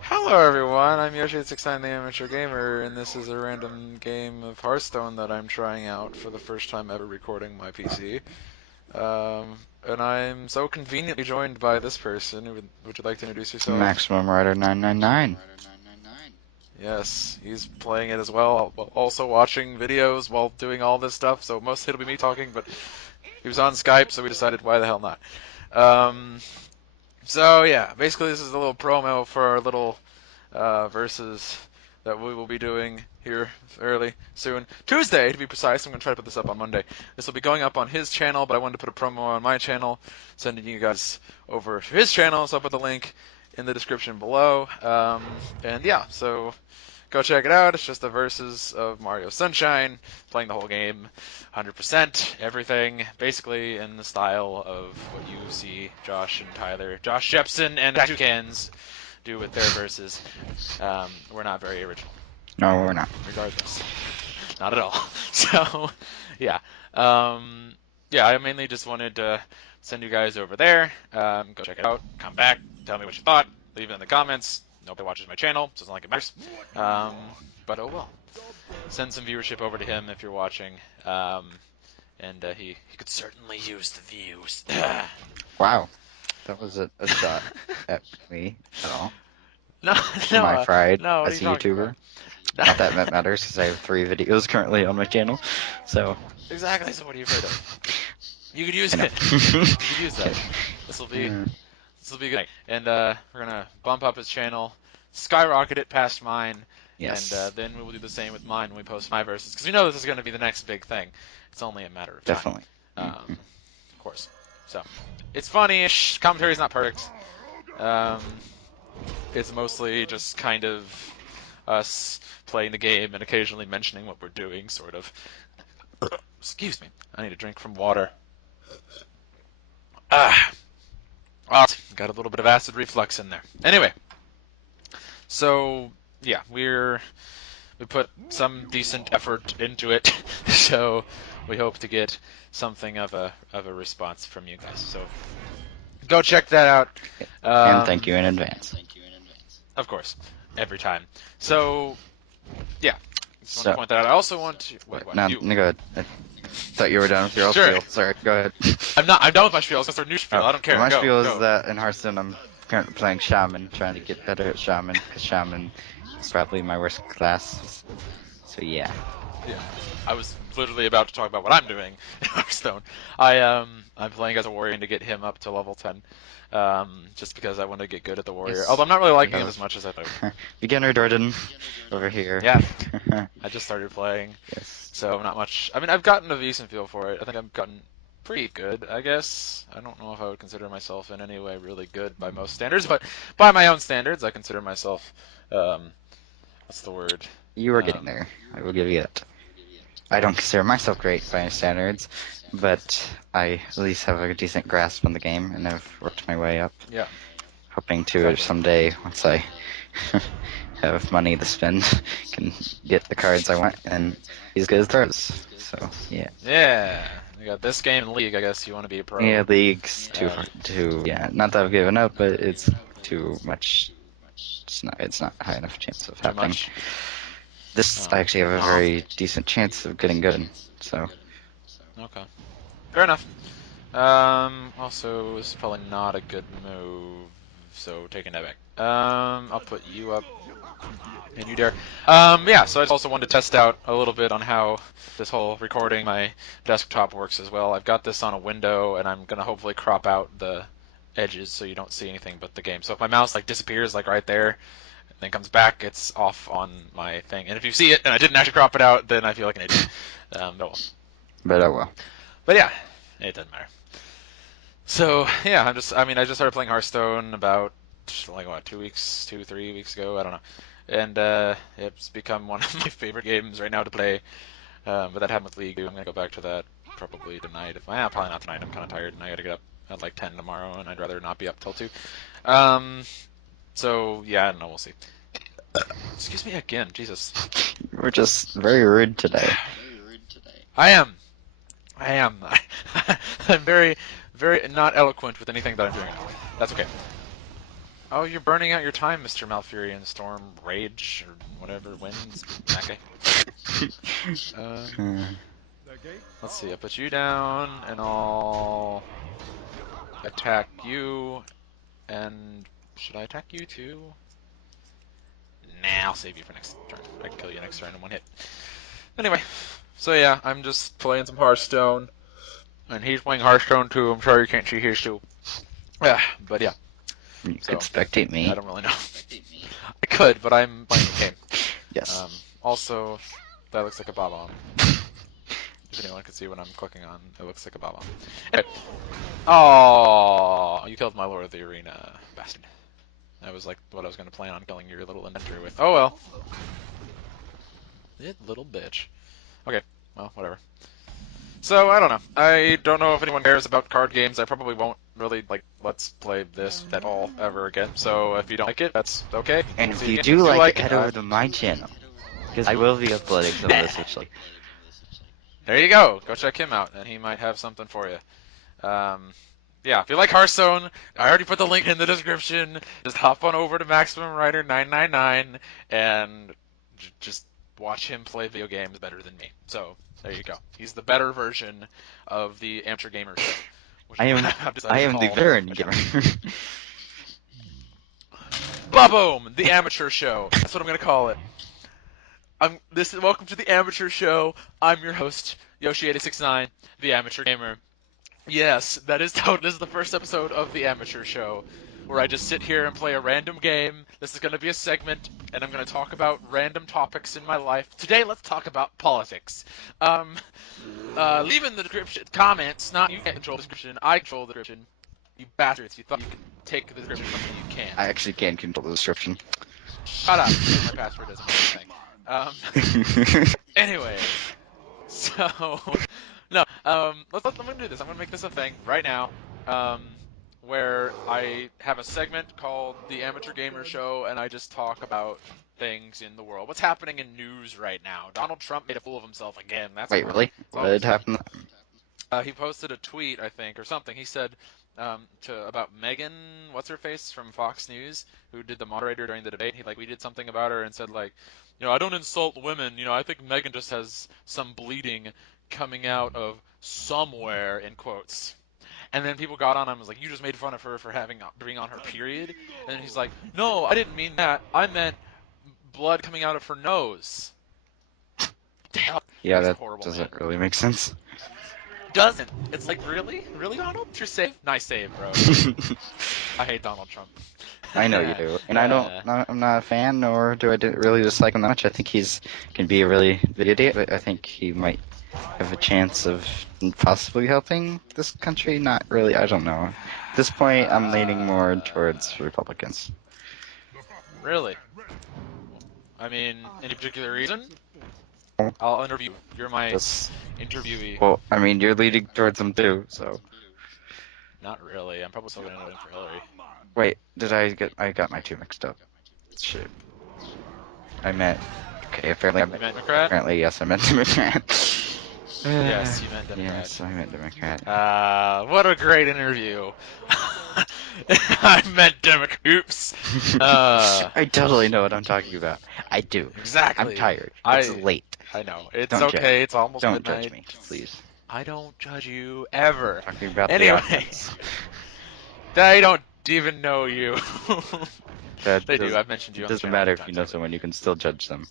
Hello everyone, I'm Yoshi869 the Amateur Gamer, and this is a random game of Hearthstone that I'm trying out for the first time ever recording my PC. And I'm so conveniently joined by this person. Would you like to introduce yourself? Maximum Rider 999. Yes, he's playing it as well, while also watching videos while doing all this stuff, so mostly it'll be me talking, but he was on Skype, so we decided why the hell not. Um, so yeah, basically this is a little promo for our little versus that we will be doing here fairly soon. Tuesday, to be precise. I'm going to try to put this up on Monday. This will be going up on his channel, but I wanted to put a promo on my channel, sending you guys over to his channel, so I'll put the link in the description below. And yeah, so go check it out. It's just the verses of Mario Sunshine, playing the whole game, 100%, everything, basically in the style of what you see Josh Jepson and Toucans do with their verses. We're not very original. No, we're not. Regardless. Not at all. So, yeah. Yeah, I mainly just wanted to send you guys over there. Go check it out. Come back. Tell me what you thought. Leave it in the comments. Nobody watches my channel, so it's not like it matters. But oh well. Send some viewership over to him if you're watching. And he could certainly use the views. Wow. That was a shot at me at all. No, My pride no. What are as you a talking YouTuber. about? Not that matters because I have 3 videos currently on my channel. So. Exactly. So what are you afraid of? You could use I know. it. You could use that. This will be good. And we're gonna bump up his channel, skyrocket it past mine, Yes. and then we will do the same with mine when we post my verses, because we know this is going to be the next big thing. It's only a matter of time. Definitely. Of course. So it's funny-ish. Commentary's not perfect. It's mostly just kind of us playing the game and occasionally mentioning what we're doing, sort of. Excuse me. I need a drink from water. Ah. Oh, got a little bit of acid reflux in there. Anyway, so yeah, we put some decent effort into it, so we hope to get something of a response from you guys. So go check that out. And thank you in advance. Of course, every time. So yeah, just want to So. point that out. I also want to. What? No, You. go ahead. I thought you were done with your Sure. spiel. Sorry, go ahead. I'm not. I'm done with my spiel. I was gonna start a new spiel. I don't care. My Go. spiel Go. is that in Hearthstone I'm currently playing Shaman, trying to get better at Shaman, because Shaman is probably my worst class. So yeah. Yeah, I was literally about to talk about what I'm doing in Hearthstone. I'm playing as a warrior to get him up to level 10, just because I want to get good at the warrior. Yes. Although I'm not really liking him as much as I thought. Beginner Jordan over here. Yeah, I just started playing, Yes. so not much. I mean, I've gotten a decent feel for it. I think I've gotten pretty good, I guess. I don't know if I would consider myself in any way really good by most standards, but by my own standards, I consider myself. What's the word? You are getting there. I will give you that. I don't consider myself great by any standards, but I at least have a decent grasp on the game, and I've worked my way up. Yeah. Hoping to someday, once I have money to spend, can get the cards I want and be as good as those. So yeah. Yeah. You got this game and League. I guess you want to be a pro. Yeah, League's too. Yeah, not that I've given up, but it's too much. It's not high enough chance of happening. Much. This I actually have a very decent chance of getting good. So. Okay. Fair enough. Also, this is probably not a good move, so taking that back. I'll put you up, and you dare. Yeah, so I also wanted to test out a little bit on how this whole recording my desktop works as well. I've got this on a window, and I'm gonna hopefully crop out the edges so you don't see anything but the game. So if my mouse like disappears like right there, and then comes back, it's off on my thing. And if you see it and I didn't actually crop it out, then I feel like an idiot. But oh well. But yeah, it doesn't matter. So yeah, I just started playing Hearthstone about like what 3 weeks ago. I don't know, and it's become one of my favorite games right now to play. But that happened with League. I'm gonna go back to that probably tonight. Probably not tonight. I'm kind of tired and I gotta get up at like 10 tomorrow, and I'd rather not be up till 2. So yeah, I don't know. We'll see. Excuse me again, Jesus. We're just very rude today. I am. I'm very, very not eloquent with anything that I'm doing now. That's okay. Oh, you're burning out your time, Mr. Malfurion, Storm, Rage, or whatever wins. Okay. Let's see. I'll put you down, and I'll attack you. And should I attack you too? Nah, I'll save you for next turn. I can kill you next turn in one hit. Anyway, so yeah, I'm just playing some Hearthstone, and he's playing Hearthstone too. I'm sorry you can't see his too. Yeah, but yeah. You So, could spectate me. I don't really know. I could, but I'm playing the game. Yes. Also, that looks like a Bob-omb. If anyone can see what I'm clicking on, it looks like a Bob-omb. Anyway. Oh, you killed my Lord of the Arena, bastard. That was like what I was going to plan on killing your little inventory with. Oh well. You little bitch. Okay, well, whatever. So, I don't know. I don't know if anyone cares about card games. I probably won't really, let's play this at all ever again. So, if you don't like it, that's okay. And if See you again. do like it, head over to my channel. Because I will be uploading some of this actually. There you go. Go check him out, and he might have something for you. Yeah, if you like Hearthstone, I already put the link in the description. Just hop on over to Maximum Writer 999 and just watch him play video games better than me. So there you go. He's the better version of the Amateur Gamer Show. Which I am the veteran gamer. Ba-boom! The Amateur Show. That's what I'm gonna call it. Welcome to the Amateur Show. I'm your host, Yoshi869, the Amateur Gamer. Yes, this is the first episode of the Amateur Show, where I just sit here and play a random game. This is going to be a segment, and I'm going to talk about random topics in my life. Today, let's talk about politics. Leave in the description comments. Not you can't control the description. I control the description. You bastards! You thought you could take the description from me. You can't. I actually can control the description. Shut up! My password isn't anything. Anyway, so. No, I'm gonna do this. I'm gonna make this a thing right now, where I have a segment called the Amateur Gamer Show, and I just talk about things in the world. What's happening in news right now? Donald Trump made a fool of himself again. That's Wait, really? What had happened? He posted a tweet, I think, or something. He said about Megan, what's her face from Fox News, who did the moderator during the debate. We did something about her and said I don't insult women. I think Megan just has some bleeding coming out of somewhere in quotes. And then people got on him and was like, you just made fun of her for being on her period. And he's like, no, I didn't mean that. I meant blood coming out of her nose. Damn, yeah, that horrible, doesn't man. really make sense. Doesn't. It's like, really? Really, Donald? You're safe? Nice save, bro. I hate Donald Trump. I know you do. And I'm not a fan, nor do I really dislike him that much. I think can be a really good idiot, but I think he might have a chance of possibly helping this country. Not really, I don't know. At this point, I'm leaning more towards Republicans. Really? I mean, any particular reason? I'll interview you. You're my interviewee. Well, I mean, you're leading towards them too, so. Not really. I'm probably still gonna vote for Hillary. Wait, I got my two mixed up. Shit. Okay, apparently You meant Democrat? Apparently, yes, I meant Democrat. Yes, you meant Democrat. Yes, I meant Democrat. What a great interview. I meant Democrat. Oops. I totally know what I'm talking about. I do. Exactly. I'm tired. It's late. I know. It's Don't okay. judge. It's almost Don't midnight. judge me, please. I don't judge you ever. Talking about anyway, the audience. They don't even know you. They do. Does, I've mentioned you. It on the doesn't channel matter many if you times know already. someone, you can still judge them.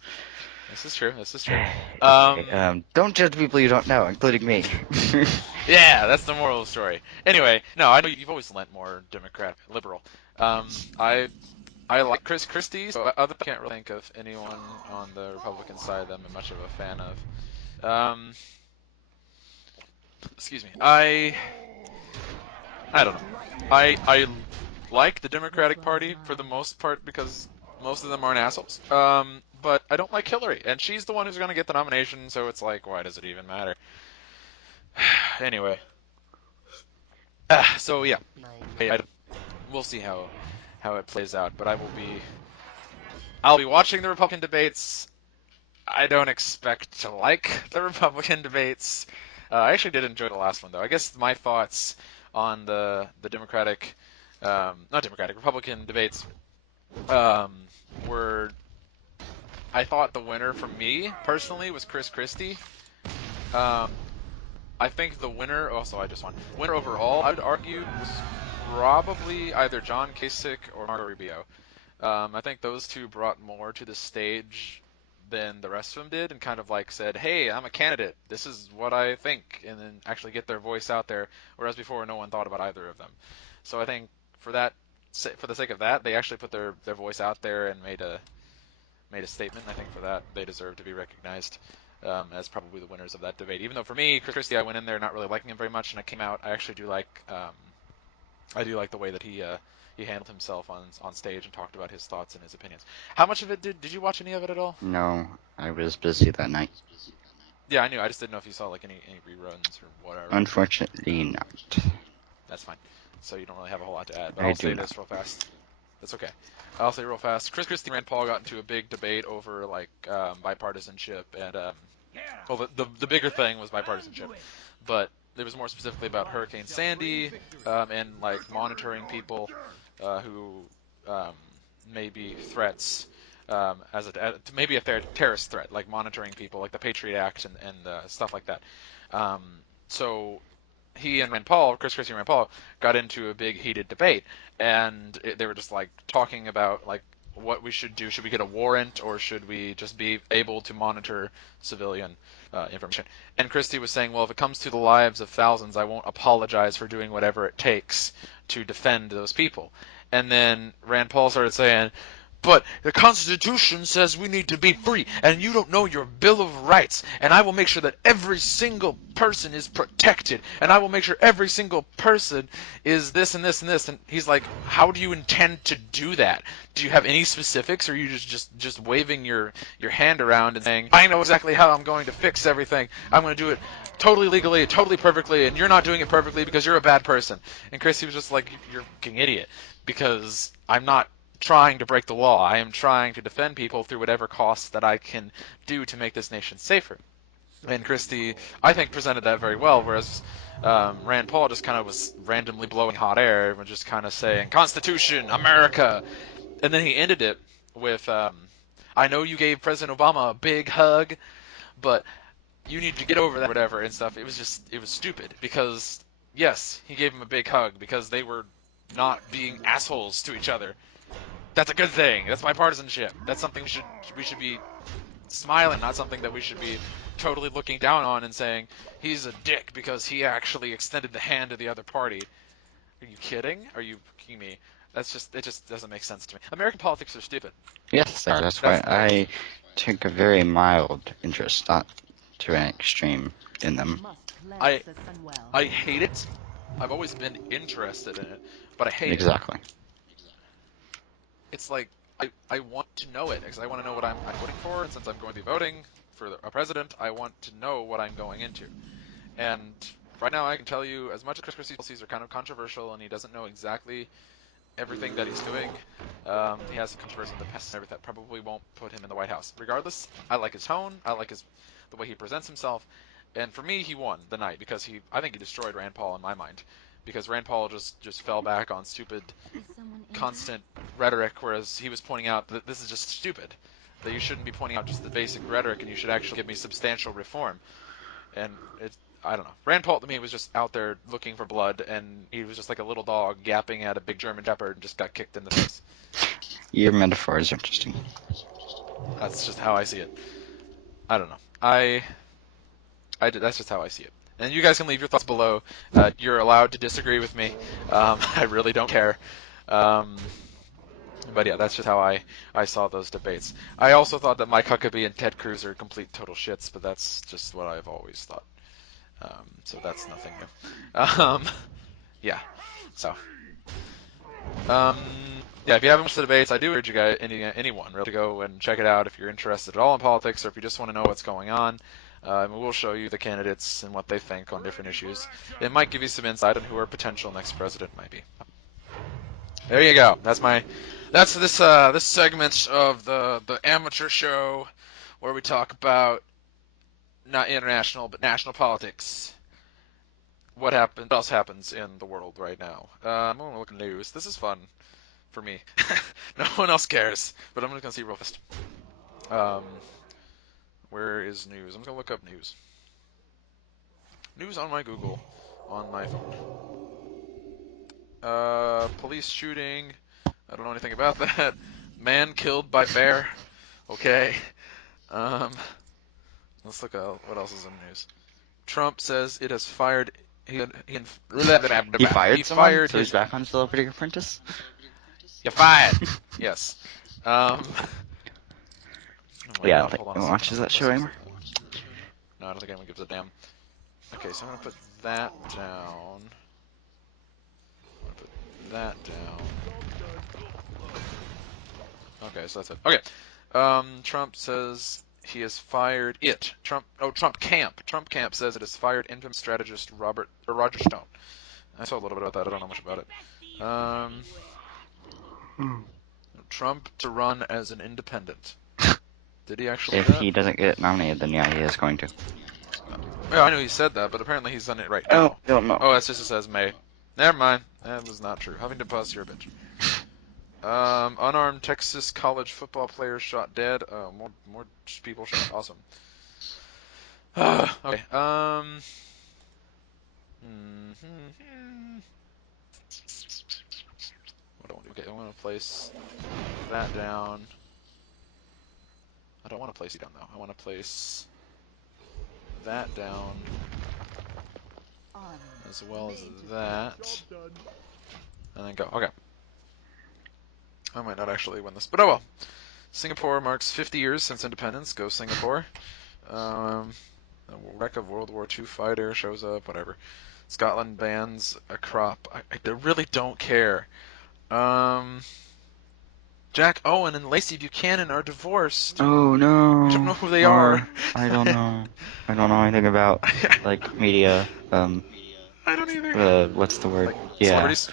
This is true. This is true. Okay, don't judge people you don't know, including me. Yeah, that's the moral of the story. Anyway, no, I know you've always lent more Democrat, liberal. I like Chris Christie, so I can't really think of anyone on the Republican side that I'm much of a fan of. Excuse me. I don't know. I like the Democratic Party for the most part because most of them aren't assholes. But I don't like Hillary, and she's the one who's going to get the nomination, so it's like, why does it even matter? Anyway. So yeah, we'll see how it plays out. But I'll be watching the Republican debates. I don't expect to like the Republican debates. I actually did enjoy the last one, though. I guess my thoughts on the Republican debates um, were I thought the winner for me personally was Chris Christie. Um, I think the winner, also I just won, winner overall, I would argue was probably either John Kasich or Marco Rubio. I think those two brought more to the stage than the rest of them did, and kind of like said, "Hey, I'm a candidate. This is what I think," and then actually get their voice out there. Whereas before, no one thought about either of them. So I think for that, for the sake of that, they actually put their voice out there and made a statement. I think for that, they deserve to be recognized as probably the winners of that debate. Even though for me, Chris Christie, I went in there not really liking him very much, and I came out. I actually do like. I do like the way that he handled himself on stage and talked about his thoughts and his opinions. How much of it did you watch any of it at all? No, I was busy that night. Yeah, I knew. I just didn't know if you saw like any reruns or whatever. Unfortunately, not. That's fine. So you don't really have a whole lot to add. But I I'll do say not. this real fast. That's okay. I'll say real fast. Chris Christie and Rand Paul got into a big debate over like bipartisanship and well, the bigger thing was bipartisanship, but it was more specifically about Hurricane Sandy and like monitoring people who um, may be threats maybe a terrorist threat, like monitoring people, like the Patriot Act and stuff like that. Um, so he and Rand Paul, Chris Christie and Rand Paul, got into a big heated debate, and they were just like talking about like what we should do. Should we get a warrant, or should we just be able to monitor civilian information? And Christie was saying, well, if it comes to the lives of thousands, I won't apologize for doing whatever it takes to defend those people. And then Rand Paul started saying, but the Constitution says we need to be free, and you don't know your Bill of Rights, and I will make sure that every single person is protected, and I will make sure every single person is this and this and this. And he's like, how do you intend to do that? Do you have any specifics, or are you just waving your hand around and saying, I know exactly how I'm going to fix everything. I'm going to do it totally legally, totally perfectly, and you're not doing it perfectly because you're a bad person. And Chrissy was just like, you're a fucking idiot, because I'm not trying to break the law. I am trying to defend people through whatever costs that I can do to make this nation safer. And Christie, I think, presented that very well, whereas Rand Paul just kind of was randomly blowing hot air and just kind of saying, Constitution, America. And then he ended it with, I know you gave President Obama a big hug, but you need to get over that, whatever, and stuff. It was stupid, because, yes, he gave him a big hug because they were not being assholes to each other. That's a good thing. That's bipartisanship. That's something we should be smiling, not something that we should be totally looking down on and saying he's a dick because he actually extended the hand to the other party. Are you kidding? Are you kidding me? It just doesn't make sense to me. American politics are stupid. Yes, they are. That's That's why the thing. I took a very mild interest, not to an extreme, in them. I I hate it. I've always been interested in it, but I hate it. Exactly. It's like I want to know it because I want to know what I'm voting for, and since I'm going to be voting for a president, I want to know what I'm going into. And right now, I can tell you, as much as Chris Christie's policies are kind of controversial, and he doesn't know exactly everything that he's doing, he has some controversy in the past and everything that probably won't put him in the White House. Regardless, I like his tone, I like the way he presents himself, and for me, he won the night because I think he destroyed Rand Paul in my mind, because Rand Paul just fell back on stupid, constant rhetoric, whereas he was pointing out that this is just stupid, that you shouldn't be pointing out just the basic rhetoric, and you should actually give me substantial reform. And it's, I don't know. Rand Paul to me was just out there looking for blood, and he was just like a little dog yapping at a big German shepherd and just got kicked in the face. Your metaphor is interesting. That's just how I see it. I don't know. That's just how I see it. And you guys can leave your thoughts below. You're allowed to disagree with me. I really don't care. Um, but yeah, that's just how I saw those debates. I also thought that Mike Huckabee and Ted Cruz are complete total shits, but that's just what I've always thought. So that's nothing new. Yeah. So, um, yeah, if you haven't watched the debates, I do urge you guys, anyone, really, to go and check it out if you're interested at all in politics, or if you just want to know what's going on. We'll show you the candidates and what they think on different issues. It might give you some insight on who our potential next president might be. There you go. That's this segment of the amateur show where we talk about not international but national politics. What else happens in the world right now? I'm gonna look at news. This is fun. for me. No one else cares. But I'm just gonna see real fast. Where is news? I'm just gonna look up news. News on my Google, on my phone. Police shooting. I don't know anything about that. Man killed by bear. Okay. Um, let's look at what else is in the news. Trump says it has fired. He He fired someone, fired so he's his. back on Celebrity Apprentice. You fired. Yes. Oh my Yeah, I don't God. think Hold on a anyone second. watches I'll that put show this. anymore. No, I don't think anyone gives a damn. Okay, so I'm gonna put that down. I'm gonna put that down. Okay, so that's it. Okay. Trump says he has fired it. Trump Camp. Trump Camp says it has fired infamous strategist Roger Stone. I saw a little bit about that. I don't know much about it. Trump to run as an independent. Did he actually If do that? he doesn't get nominated, then yeah, he is going to. Yeah, I know he said that, but apparently he's done it right Oh, now. don't know. Oh, that's just it says May. Never mind. That was not true. Huffington Post, you're a bitch. Unarmed Texas college football player shot dead. Oh, more people shot. Awesome. Okay. What do I want to do? Okay, I want to place that down. I don't want to place it down though. I want to place that down as well as that, and then go. Okay. I might not actually win this, but oh well. Singapore marks 50 years since independence. Go Singapore. A wreck of World War II fighter shows up. Whatever. Scotland bans a crop. I really don't care. Jack Owen and Lacey Buchanan are divorced. Oh no. I don't know who they Or, are. I don't know. I don't know anything about like media. I don't either. What's the word? Like Yeah. celebrities.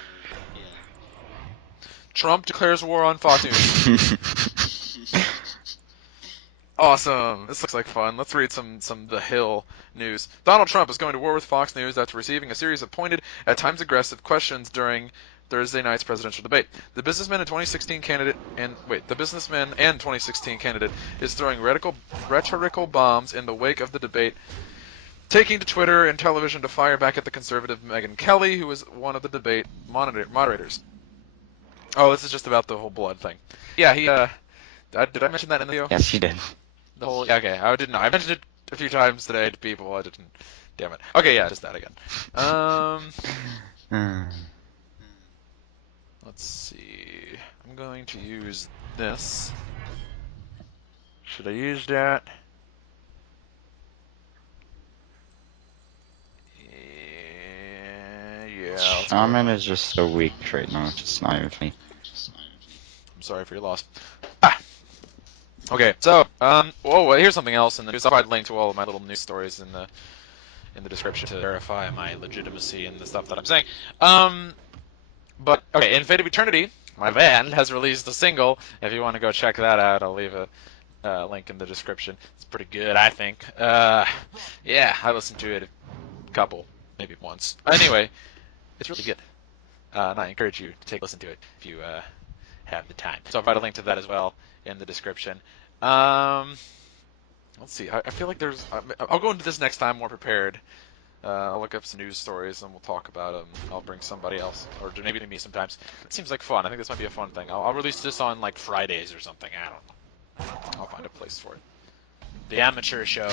Trump declares war on Fox News. Awesome. This looks like fun. Let's read some The Hill news. Donald Trump is going to war with Fox News after receiving a series of pointed, at times aggressive, questions during Thursday night's presidential debate. The businessman and 2016 candidate is throwing rhetorical bombs in the wake of the debate, taking to Twitter and television to fire back at the conservative Megyn Kelly, who was one of the debate moderators. Oh, this is just about the whole blood thing. Yeah, he did I mention that in the video? Yes, you did. The whole okay, I didn't know. I mentioned it a few times today to people. I didn't. Damn it. Okay, yeah, just that again. Let's see. I'm going to use this. Should I use that? Yeah. Shaman is just so weak right now. It's just not even funny. I'm sorry for your loss. Okay, so well, here's something else in the news. I'll probably link to all of my little news stories in the description to verify my legitimacy and the stuff that I'm saying. But okay, in Fate of Eternity, my band has released a single. If you want to go check that out, I'll leave a link in the description. It's pretty good, I think. Yeah, I listened to it a couple, maybe once. Anyway, it's really good. And I encourage you to take a listen to it if you have the time. So I'll provide a link to that as well in the description. Let's see. I feel like there's. I'll go into this next time more prepared. I'll look up some news stories and we'll talk about them. I'll bring somebody else, or maybe me sometimes. It seems like fun. I think this might be a fun thing. I'll release this on like Fridays or something. I don't know. I'll find a place for it. The amateur show.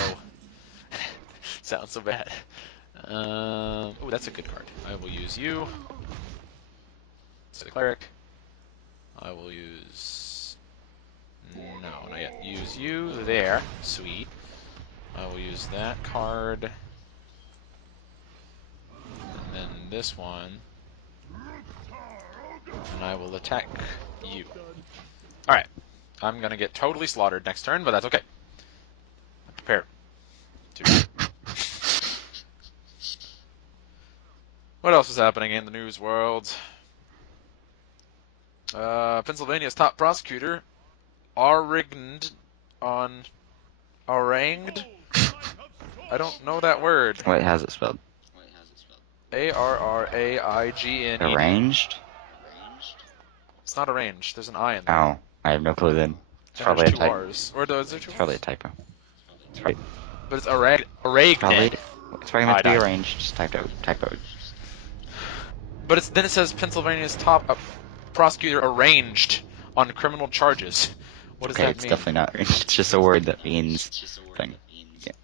Sounds so bad. Oh, that's a good card. I will use you. It's a cleric. I will use. No, not yet. Use you there. Sweet. I will use that card. And then this one. And I will attack you. Alright. I'm gonna get totally slaughtered next turn, but that's okay. I'm prepared. What else is happening in the news world? Pennsylvania's top prosecutor arraigned. I don't know that word. Wait, how's it spelled? Arraigned. Arranged? not arranged. There's an I in there. Oh, I have no clue then. It's And probably there's a two typo. R's. Or is there two It's probably a R's? typo. It's probably, But it's arranged. it's probably meant to be arranged. Just typoed. But then it says Pennsylvania's top prosecutor arranged on criminal charges. What does Okay, that it's mean? definitely not arranged. It's just a word that means thing.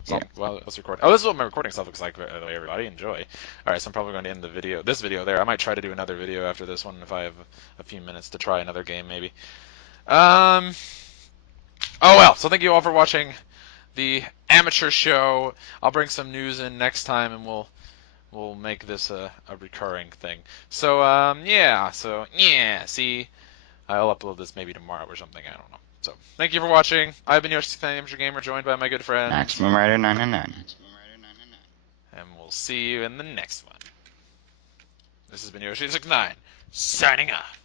Yeah. Well, let's record. Oh, this is what my recording stuff looks like. By the way, everybody, enjoy. All right, so I'm probably going to end this video there. I might try to do another video after this one if I have a few minutes to try another game, maybe. Oh well. So thank you all for watching the amateur show. I'll bring some news in next time, and we'll make this a recurring thing. So yeah. See, I'll upload this maybe tomorrow or something. I don't know. So thank you for watching. I've been your amateur gamer, joined by my good friend Maximum Rider 999. and we'll see you in the next one. This has been Yoshi69, signing off.